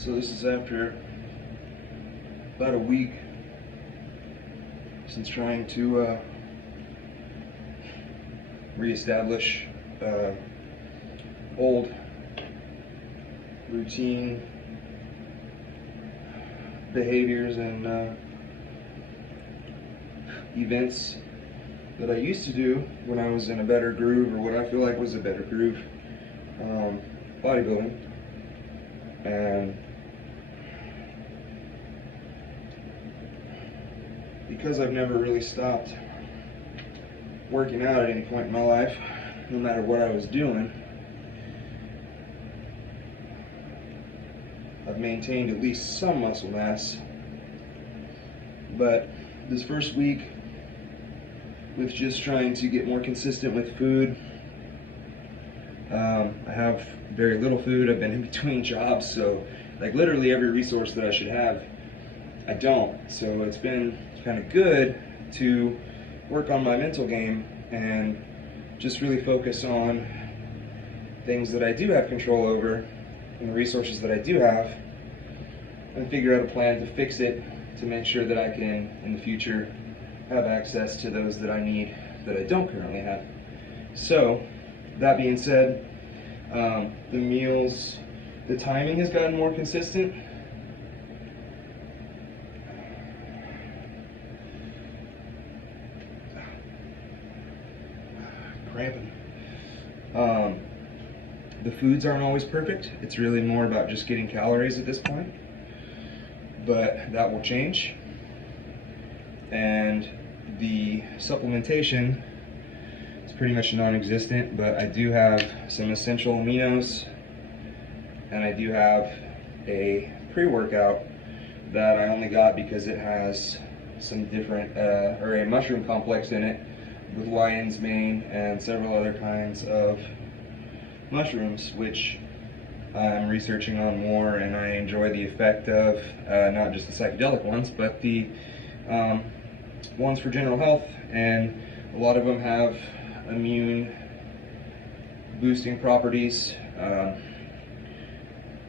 So this is after about a week since trying to reestablish old routine behaviors and events that I used to do when I was in a better groove, or what I feel like was a better groove, bodybuilding. And because I've never really stopped working out at any point in my life, no matter what I was doing, I've maintained at least some muscle mass. But this first week, with just trying to get more consistent with food, I have very little food. I've been in between jobs, so like literally every resource that I should have, I don't. So it's been kind of good to work on my mental game and just really focus on things that I do have control over and the resources that I do have, and figure out a plan to fix it to make sure that I can in the future have access to those that I need that I don't currently have. So that being said, the meals, the timing has gotten more consistent. Cramping. The foods aren't always perfect. It's really more about just getting calories at this point, but that will change. And the supplementation is pretty much non-existent, but I do have some essential aminos, and I do have a pre-workout that I only got because it has some different, or a mushroom complex in it with lion's mane and several other kinds of mushrooms, which I'm researching on more, and I enjoy the effect of not just the psychedelic ones, but the ones for general health. And a lot of them have immune boosting properties,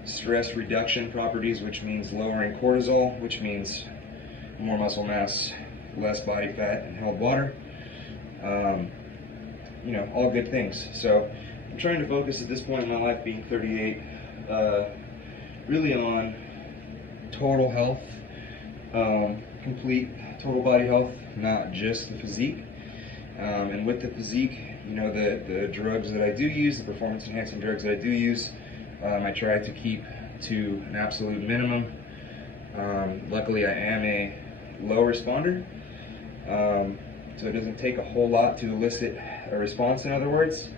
stress reduction properties, which means lowering cortisol, which means more muscle mass, less body fat, and held water. You know, all good things. So I'm trying to focus at this point in my life, being 38, really on total health, complete total body health, not just the physique. And with the physique, you know, the drugs that I do use, the performance enhancing drugs that I do use, I try to keep to an absolute minimum. Luckily I am a low responder, so it doesn't take a whole lot to elicit a response, in other words,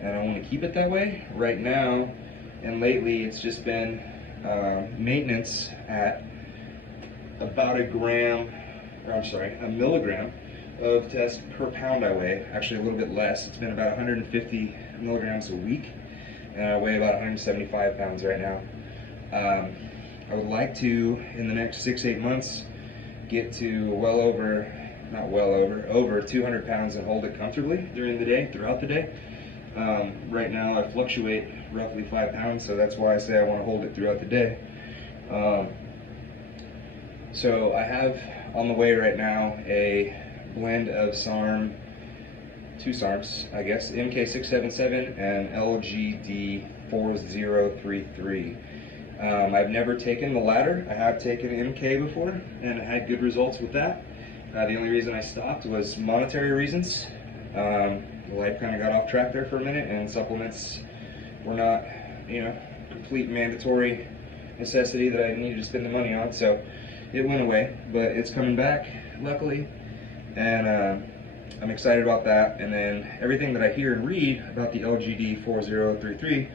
and I want to keep it that way. Right now and lately it's just been maintenance at about a milligram of test per pound I weigh. Actually a little bit less. It's been about 150 milligrams a week, and I weigh about 175 pounds right now. I would like to, in the next 6-8 months, get to over 200 pounds and hold it comfortably during the day, throughout the day. Right now I fluctuate roughly 5 pounds, so that's why I say I want to hold it throughout the day. So I have on the way right now a blend of two SARMs, I guess, MK677 and LGD4033. I've never taken the latter. I have taken MK before, and I had good results with that. The only reason I stopped was monetary reasons. Life kind of got off track there for a minute, and supplements were not, you know, complete mandatory necessity that I needed to spend the money on, so it went away. But it's coming back, luckily, and I'm excited about that. And then everything that I hear and read about the LGD4033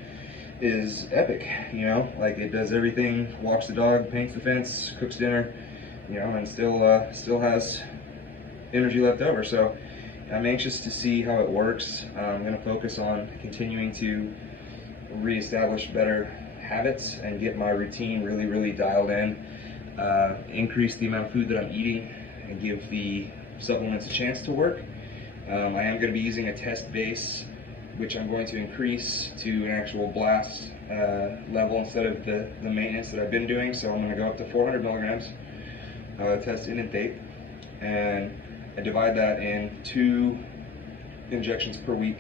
is epic, you know, like it does everything: walks the dog, paints the fence, cooks dinner, you know, and still has energy left over. So I'm anxious to see how it works. I'm going to focus on continuing to reestablish better habits and get my routine really dialed in, increase the amount of food that I'm eating, and give the supplements a chance to work. I am going to be using a test base which I'm going to increase to an actual blast level instead of the maintenance that I've been doing. So I'm going to go up to 400 milligrams, test in and tape, and I divide that in 2 injections per week.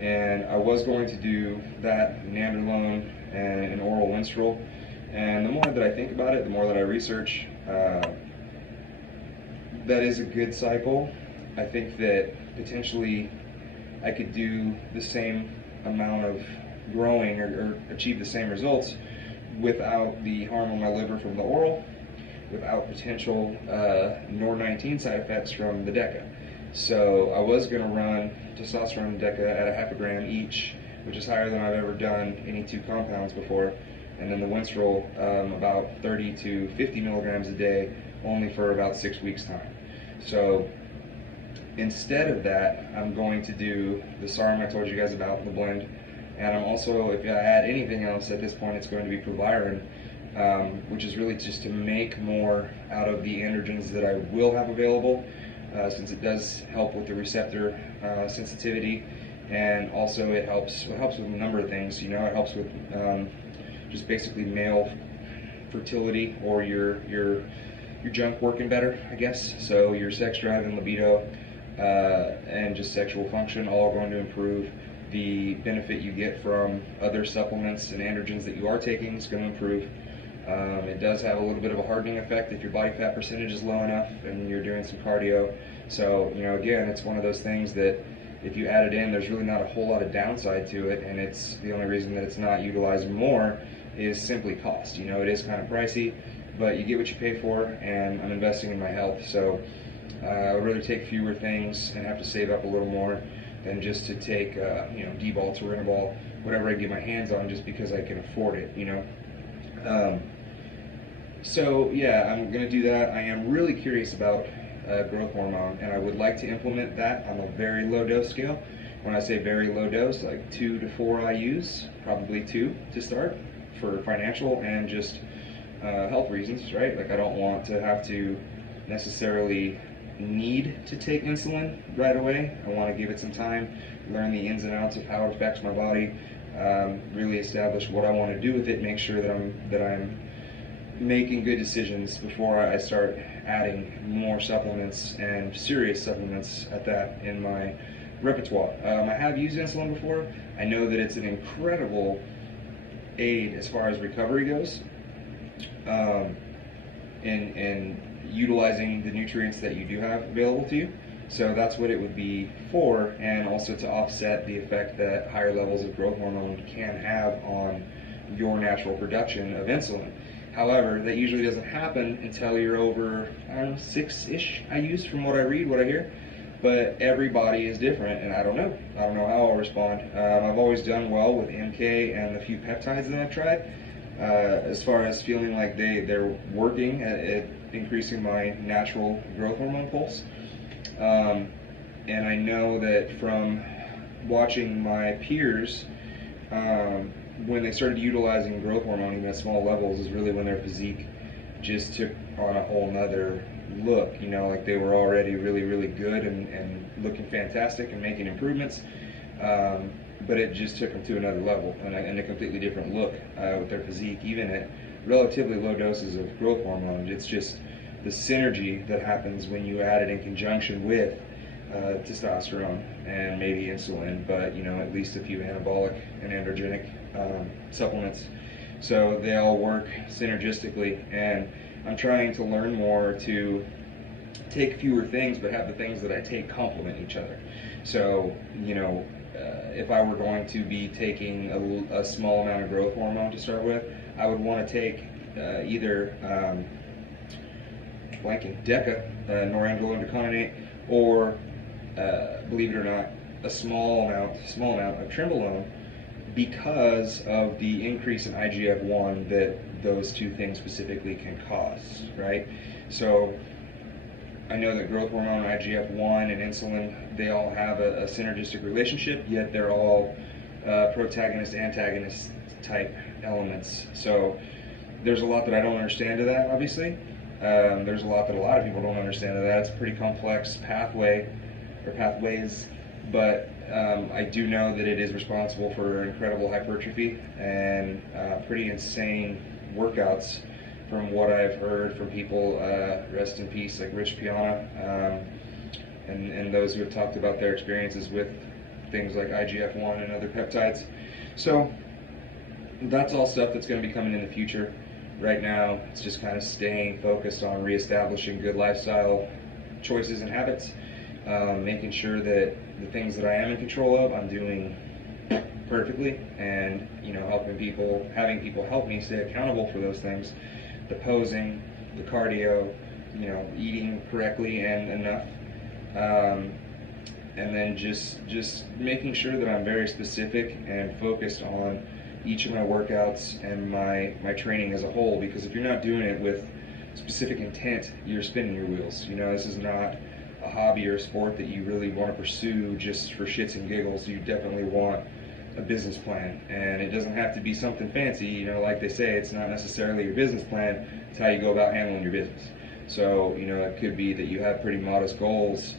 And I was going to do that nandrolone and an oral winstrol. And the more that I think about it, the more that I research, that is a good cycle. I think that potentially I could do the same amount of growing or achieve the same results without the harm on my liver from the oral, without potential NOR19 side effects from the DECA. So I was going to run testosterone and DECA at 0.5 gram each, which is higher than I've ever done any 2 compounds before, and then the winstrol about 30 to 50 milligrams a day, only for about 6 weeks time. So instead of that, I'm going to do the SARM I told you guys about, the blend, and I'm also, if I add anything else at this point, it's going to be proviron, which is really just to make more out of the androgens that I will have available, since it does help with the receptor sensitivity, and also it helps with a number of things. You know, it helps with just basically male fertility, or your junk working better, I guess. So your sex drive and libido and just sexual function all are going to improve. The benefit you get from other supplements and androgens that you are taking is going to improve. It does have a little bit of a hardening effect if your body fat percentage is low enough and you're doing some cardio. So, you know, again, it's one of those things that if you add it in, there's really not a whole lot of downside to it, and it's the only reason that it's not utilized more is simply cost. You know, it is kind of pricey, but you get what you pay for, and I'm investing in my health. So I would rather take fewer things and have to save up a little more than just to take, you know, D-ball, Turinabol, whatever I get my hands on just because I can afford it, you know. So yeah, I'm going to do that. I am really curious about growth hormone, and I would like to implement that on a very low dose scale. When I say very low dose, like 2 to 4 IUs, probably 2 to start, for financial and just health reasons, right? Like, I don't want to have to necessarily need to take insulin right away. I want to give it some time, learn the ins and outs of how it affects my body, really establish what I want to do with it, make sure that I'm making good decisions before I start adding more supplements, and serious supplements at that, in my repertoire. I have used insulin before. I know that it's an incredible aid as far as recovery goes, in utilizing the nutrients that you do have available to you. So that's what it would be for, and also to offset the effect that higher levels of growth hormone can have on your natural production of insulin. However, that usually doesn't happen until you're over, I don't know, 6-ish IUs from what I read, what I hear. But every body is different, and I don't know how I'll respond. I've always done well with MK and the few peptides that I've tried, as far as feeling like they're working at increasing my natural growth hormone pulse. And I know that from watching my peers, when they started utilizing growth hormone even at small levels, is really when their physique just took on a whole nother look. You know, like they were already really good and looking fantastic and making improvements, but it just took them to another level and a completely different look with their physique, even at relatively low doses of growth hormone. It's just the synergy that happens when you add it in conjunction with testosterone and maybe insulin, but, you know, at least a few anabolic and androgenic supplements. So they all work synergistically, and I'm trying to learn more to take fewer things, but have the things that I take complement each other. So, you know, if I were going to be taking a small amount of growth hormone to start with, I would want to take either DECA, norandrolone decanonate, or believe it or not, a small amount of trenbolone, because of the increase in IGF-1 that those two things specifically can cause, right? So I know that growth hormone, IGF-1, and insulin, they all have a synergistic relationship, yet they're all protagonist-antagonist type elements. So there's a lot that I don't understand to that, obviously. There's a lot that a lot of people don't understand to that. It's a pretty complex pathway, or pathways, but I do know that it is responsible for incredible hypertrophy and pretty insane workouts from what I've heard from people, rest in peace, like Rich Piana, and those who have talked about their experiences with things like IGF-1 and other peptides. So that's all stuff that's going to be coming in the future. Right now, it's just kind of staying focused on reestablishing good lifestyle choices and habits, making sure that the things that I am in control of, I'm doing perfectly, and helping people, having people help me stay accountable for those things, the posing, the cardio, eating correctly and enough, and then just making sure that I'm very specific and focused on each of my workouts and my training as a whole, because if you're not doing it with specific intent, you're spinning your wheels. This is not a hobby or a sport that you really want to pursue just for shits and giggles. You definitely want a business plan, and it doesn't have to be something fancy. Like they say, it's not necessarily your business plan, it's how you go about handling your business. So it could be that you have pretty modest goals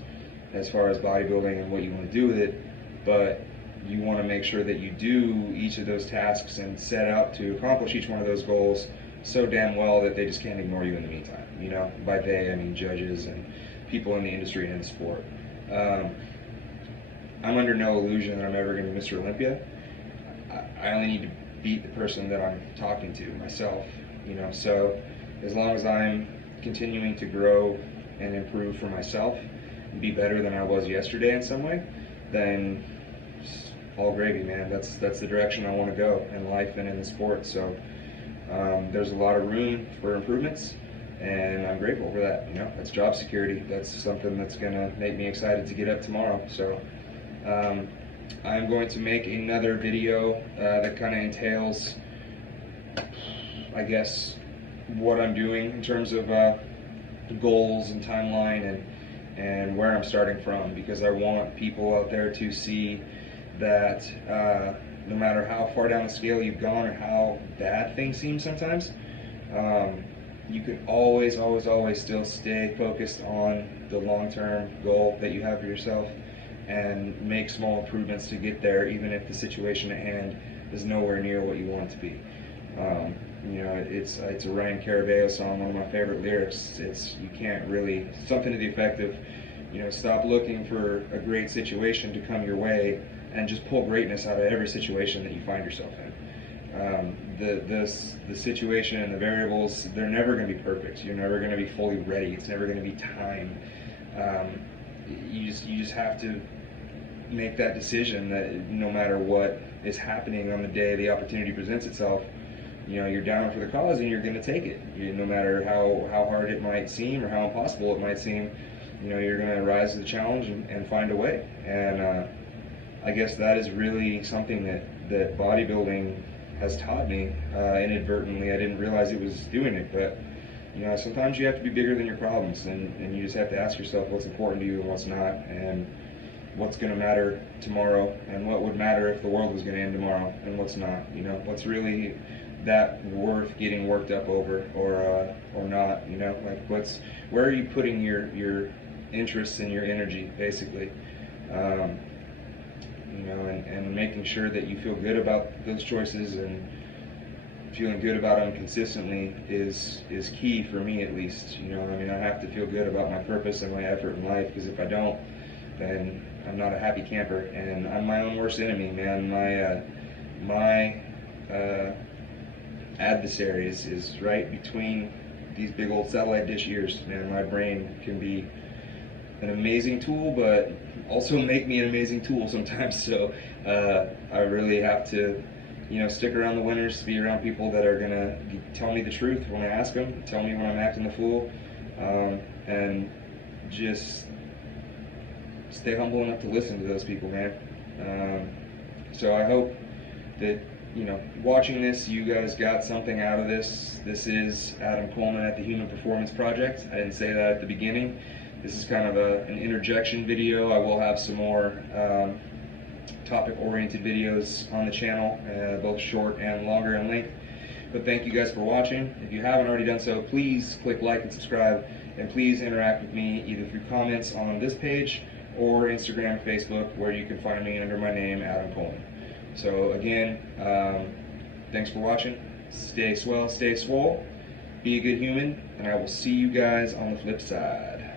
as far as bodybuilding and what you want to do with it, but you want to make sure that you do each of those tasks and set out to accomplish each one of those goals so damn well that they just can't ignore you in the meantime. By they, I mean judges and people in the industry and in the sport. I'm under no illusion that I'm ever going to be Mr. Olympia. I only need to beat the person that I'm talking to, myself. So as long as I'm continuing to grow and improve for myself and be better than I was yesterday in some way, then all gravy, man. That's the direction I want to go in life and in the sport. So there's a lot of room for improvements, and I'm grateful for that. That's job security. That's something that's gonna make me excited to get up tomorrow. So I'm going to make another video that kind of entails, I guess, what I'm doing in terms of goals and timeline and where I'm starting from, because I want people out there to see that no matter how far down the scale you've gone or how bad things seem sometimes, you can always still stay focused on the long-term goal that you have for yourself and make small improvements to get there, even if the situation at hand is nowhere near what you want it to be. It's a Ryan Caraballo song, one of my favorite lyrics. You can't really, something to the effect of, stop looking for a great situation to come your way and just pull greatness out of every situation that you find yourself in. The situation and the variables, they're never going to be perfect. You're never going to be fully ready. It's never going to be time. You just have to make that decision that no matter what is happening on the day the opportunity presents itself, you're down for the cause and you're going to take it. No matter how hard it might seem or how impossible it might seem, you're going to rise to the challenge and find a way. And I guess that is really something that bodybuilding has taught me inadvertently. I didn't realize it was doing it, but sometimes you have to be bigger than your problems, and you just have to ask yourself what's important to you and what's not, and what's going to matter tomorrow, and what would matter if the world was going to end tomorrow, and what's not. What's really that worth getting worked up over, or not. Where are you putting your interests and your energy, basically. And making sure that you feel good about those choices, and feeling good about them consistently is key for me, at least. I have to feel good about my purpose and my effort in life, because if I don't, then I'm not a happy camper, and I'm my own worst enemy, man. My adversary is right between these big old satellite dish ears, man. My brain can be an amazing tool, but also make me an amazing tool sometimes. So I really have to, stick around the winners, be around people that are gonna tell me the truth when I ask them, tell me when I'm acting the fool, and just stay humble enough to listen to those people, man. So I hope that, watching this, you guys got something out of this. This is Adam Coleman at the Human Performance Project. I didn't say that at the beginning. This is kind of an interjection video. I will have some more topic-oriented videos on the channel, both short and longer in length. But thank you guys for watching. If you haven't already done so, please click like and subscribe, and please interact with me either through comments on this page or Instagram, Facebook, where you can find me under my name, Adam Coleman. So again, thanks for watching. Stay swell, stay swole, be a good human, and I will see you guys on the flip side.